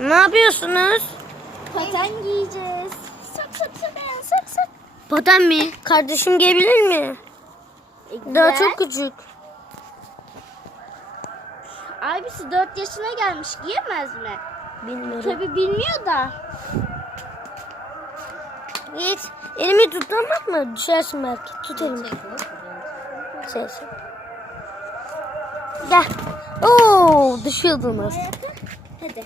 Ne yapıyorsunuz? Paten giyeceğiz. Sok sok sok sok sok. Paten mi? Kardeşim gelebilir mi? Daha Gel. çok küçük. Abisi 4 yaşına gelmiş giyemez mi? Bilmiyorum. Tabi bilmiyor da. Git. Elimi tut tamam mı? Düşersin belki. Tut elimi. Düşersin. Gel. Oo, düşüyordunuz. Hadi.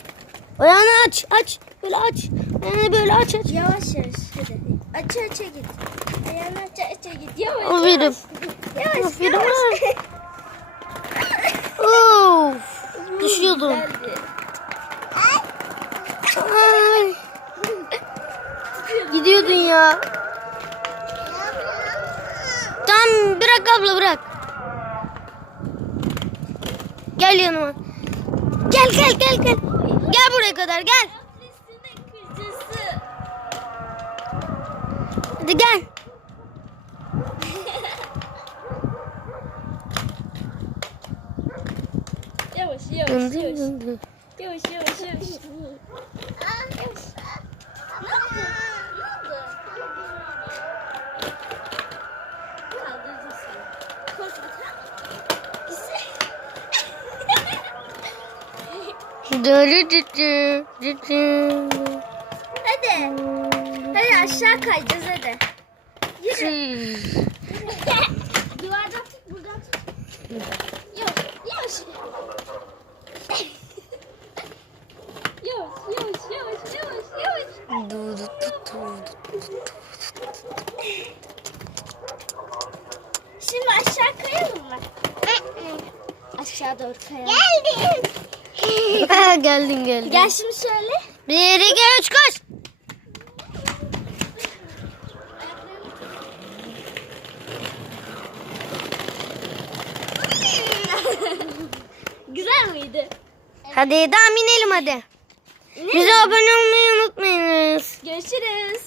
Ayağını aç, aç. Böyle aç. Ayağını böyle aç, aç. Yavaş yavaş hadi. Aç aça git. Ayağını aç aça git. Yavaş Aferin. yavaş. Yavaş Aferin. yavaş. Oo, düşüyordum. Geldi. Ay. Gidiyordun ya. Tamam bırak abla bırak. Gel yanıma. Gel gel gel gel. Gel buraya kadar gel. Hadi gel. Yavaş yavaş yavaş. Yavaş yavaş yavaş. Yavaş. Ne oldu? Ne oldu? Kaldırdım seni. Korkma tamam. Dı, dı dı. Hadi. Hadi aşağı kayacağız hadi. Yürü. Duvardan tut buradan tut. Yavaş yavaş. Yavaş yavaş yavaş yavaş yavaş. Du du du du du. Şimdi aşağı kayalım mı? aşağı doğru kayalım. Geldim. Ha, geldin geldin. Gel şimdi şöyle. Bir iki üç koş. Güzel miydi? Hadi daha inelim hadi. Bize abone olmayı unutmayınız. Görüşürüz.